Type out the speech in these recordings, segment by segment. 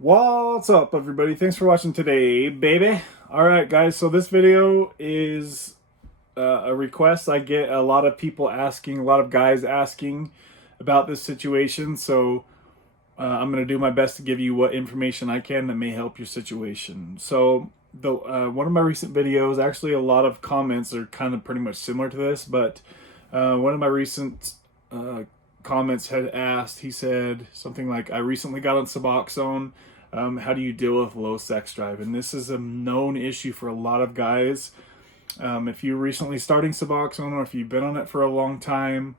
What's up, everybody? Thanks for watching today, baby. Alright, guys, so this video is a request. I get a lot of people asking, a lot of guys asking about this situation, so I'm going to do my best to give you what information I can that may help your situation. So, one of my recent videos, actually a lot of comments are kind of pretty much similar to this, but one of my recent comments had asked, he said something like, I recently got on Suboxone. How do you deal with low sex drive? And this is a known issue for a lot of guys. If you're recently starting Suboxone, or if you've been on it for a long time,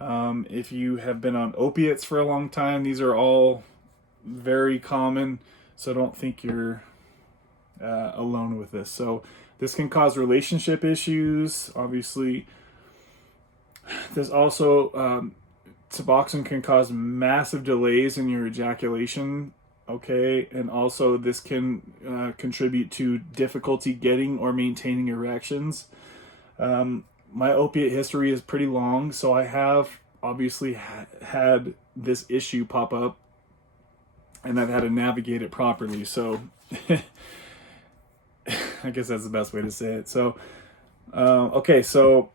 if you have been on opiates for a long time, these are all very common. So don't think you're alone with this. So this can cause relationship issues. Obviously, there's also Suboxone can cause massive delays in your ejaculation, okay? And also this can contribute to difficulty getting or maintaining erections. My opiate history is pretty long, so I have obviously had this issue pop up, and I've had to navigate it properly. So I guess that's the best way to say it. So, okay, so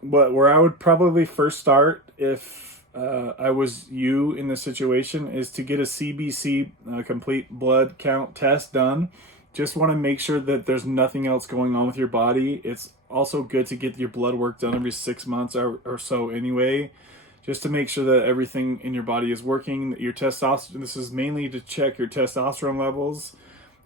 where I would probably first start if I was you in this situation is to get a CBC, complete blood count test done. Just want to make sure that there's nothing else going on with your body. It's also good to get your blood work done every 6 months or so anyway, just to make sure that everything in your body is working. Your testosterone, this is mainly to check your testosterone levels.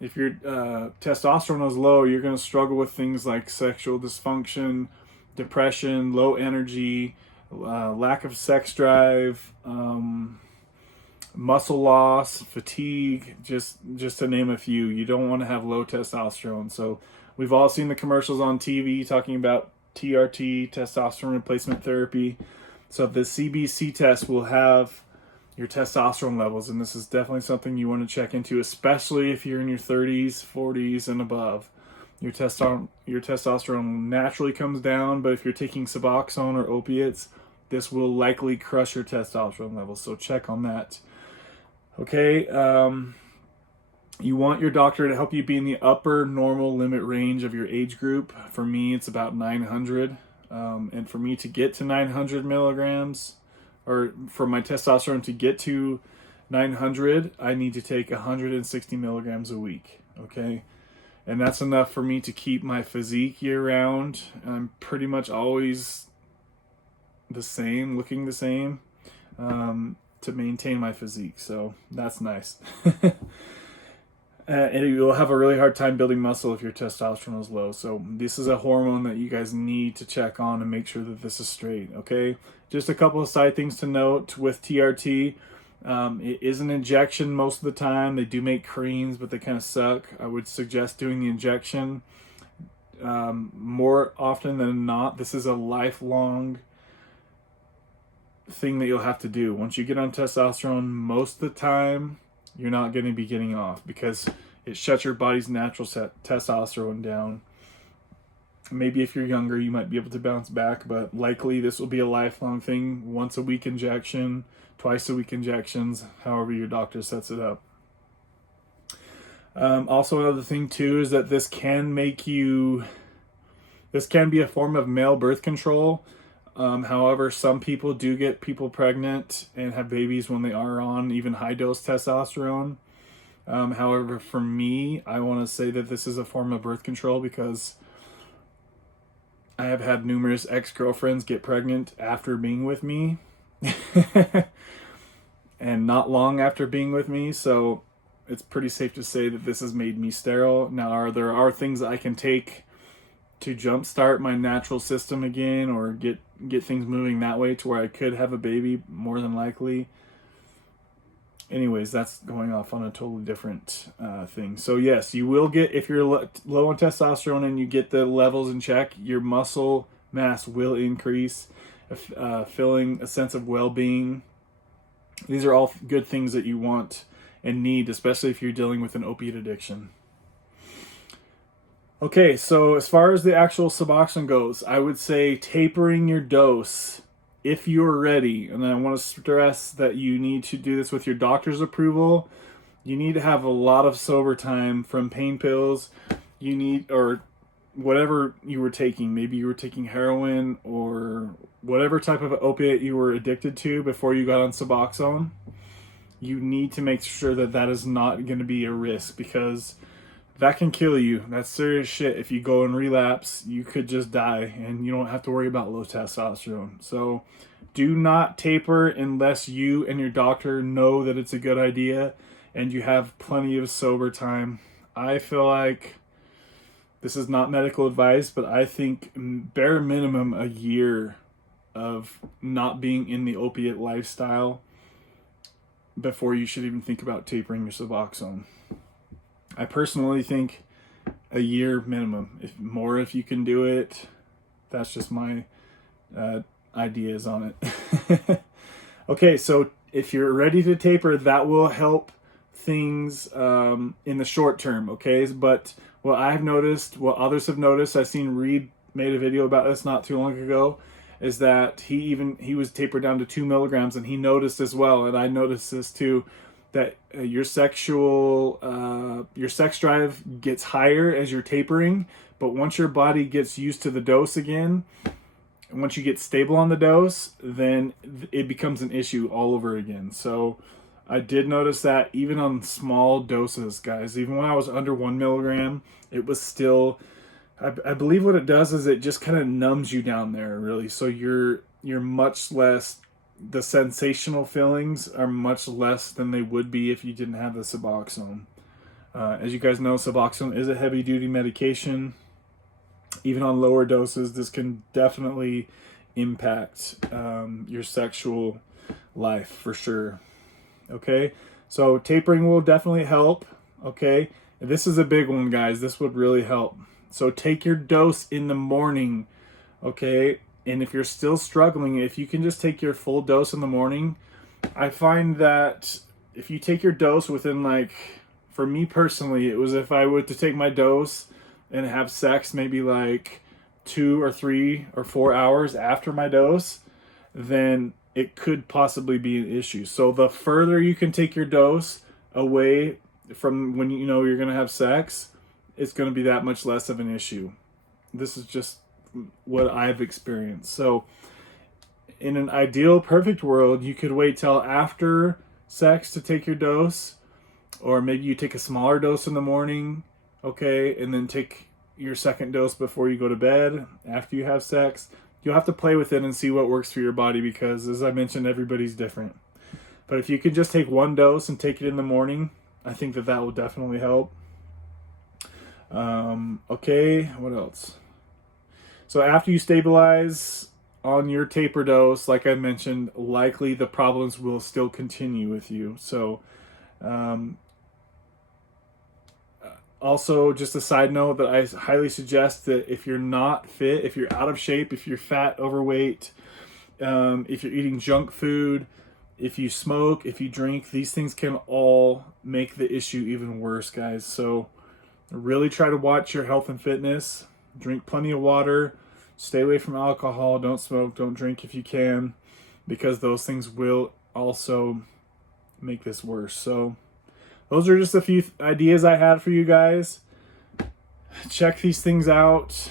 If your testosterone is low, you're going to struggle with things like sexual dysfunction, depression, low energy, lack of sex drive, muscle loss, fatigue, just to name a few. You don't want to have low testosterone. So we've all seen the commercials on TV talking about TRT, testosterone replacement therapy. So the CBC test will have your testosterone levels, and this is definitely something you want to check into, especially if you're in your 30s, 40s, and above. Your testosterone naturally comes down, but if you're taking Suboxone or opiates, this will likely crush your testosterone levels, so check on that. Okay, you want your doctor to help you be in the upper normal limit range of your age group. For me, it's about 900, and for me to get to 900 milligrams, or for my testosterone to get to 900, I need to take 160 milligrams a week, okay? And that's enough for me to keep my physique year-round. I'm pretty much always the same, looking the same, to maintain my physique. So that's nice. And you'll have a really hard time building muscle if your testosterone is low. So this is a hormone that you guys need to check on and make sure that this is straight, okay? Just a couple of side things to note with TRT. It is an injection most of the time. They do make creams, but they kind of suck. I would suggest doing the injection. More often than not, this is a lifelong thing that you'll have to do. Once you get on testosterone, most of the time, you're not going to be getting off because it shuts your body's natural testosterone down. Maybe if you're younger, you might be able to bounce back, but likely this will be a lifelong thing. Once a week injection, twice a week injections, however your doctor sets it up. Also, another thing too is that this can be a form of male birth control. However, some people do get people pregnant and have babies when they are on even high dose testosterone. However, for me, I want to say that this is a form of birth control because I have had numerous ex-girlfriends get pregnant after being with me and not long after being with me. So it's pretty safe to say that this has made me sterile. Now, there are things I can take to jumpstart my natural system again, or get things moving that way to where I could have a baby, more than likely. Anyways, that's going off on a totally different thing. So yes, you will get, if you're low on testosterone and you get the levels in check, your muscle mass will increase, feeling a sense of well-being. These are all good things that you want and need, especially if you're dealing with an opiate addiction. Okay, so as far as the actual Suboxone goes, I would say tapering your dose if you're ready. And I want to stress that you need to do this with your doctor's approval You need to have a lot of sober time from pain pills. You need, or whatever you were taking. Maybe you were taking heroin or whatever type of opiate you were addicted to before you got on Suboxone. You need to make sure that that is not going to be a risk, because that can kill you. That's serious shit. If you go and relapse, you could just die, and you don't have to worry about low testosterone. So do not taper unless you and your doctor know that it's a good idea and you have plenty of sober time. I feel like this is not medical advice, but I think bare minimum a year of not being in the opiate lifestyle before you should even think about tapering your Suboxone. I personally think a year minimum. If you can do it. That's just my ideas on it. Okay, so if you're ready to taper, that will help things in the short term, okay? But what I've noticed, what others have noticed, I've seen Reed made a video about this not too long ago, is that he was tapered down to 2 milligrams, and he noticed as well, and I noticed this too, that your sex drive gets higher as you're tapering, but once your body gets used to the dose again, and once you get stable on the dose, then it becomes an issue all over again. So I did notice that even on small doses, guys, even when I was under 1 milligram, it was still, I believe what it does is it just kind of numbs you down there, really. So you're much less, the sensational feelings are much less than they would be if you didn't have the Suboxone. As you guys know, Suboxone is a heavy-duty medication. Even on lower doses, this can definitely impact your sexual life for sure. Okay, so tapering will definitely help. Okay, and this is a big one, guys. This would really help. So take your dose in the morning. Okay, and if you're still struggling, if you can just take your full dose in the morning, I find that if you take your dose within, like, for me personally, it was if I were to take my dose and have sex maybe like 2 or 3 or 4 hours after my dose, then it could possibly be an issue. So the further you can take your dose away from when you know you're going to have sex, it's going to be that much less of an issue. This is just what I've experienced. So in an ideal, perfect world, you could wait till after sex to take your dose, or maybe you take a smaller dose in the morning, okay, and then take your second dose before you go to bed after you have sex. You'll have to play with it and see what works for your body, because as I mentioned, everybody's different. But if you could just take one dose and take it in the morning, I think that will definitely help. Okay, what else? So after you stabilize on your taper dose, like I mentioned, likely the problems will still continue with you. So also, just a side note that I highly suggest that if you're not fit, if you're out of shape, if you're fat, overweight, if you're eating junk food, if you smoke, if you drink, these things can all make the issue even worse, guys. So really try to watch your health and fitness. Drink plenty of water. Stay away from alcohol. Don't smoke. Don't drink if you can, because those things will also make this worse. So those are just a few ideas I had for you guys. Check these things out.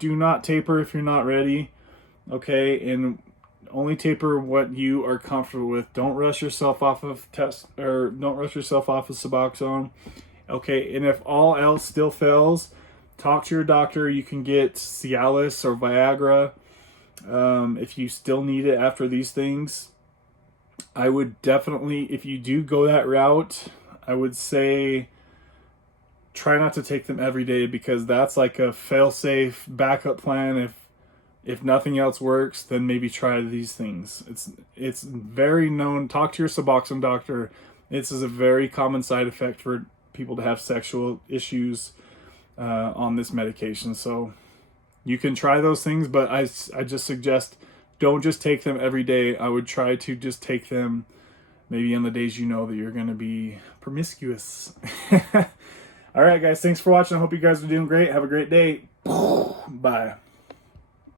Do not taper if you're not ready. Okay, and only taper what you are comfortable with. Don't rush yourself off of don't rush yourself off of Suboxone. Okay, and if all else still fails, talk to your doctor. You can get Cialis or Viagra if you still need it after these things. I would definitely, if you do go that route, I would say try not to take them every day, because that's like a fail-safe backup plan. If nothing else works, then maybe try these things. It's very known. Talk to your Suboxone doctor. This is a very common side effect for people to have sexual issues on this medication. So you can try those things, but I just suggest don't just take them every day. I would try to just take them maybe on the days you know that you're going to be promiscuous. All right, guys. Thanks for watching. I hope you guys are doing great. Have a great day. Bye.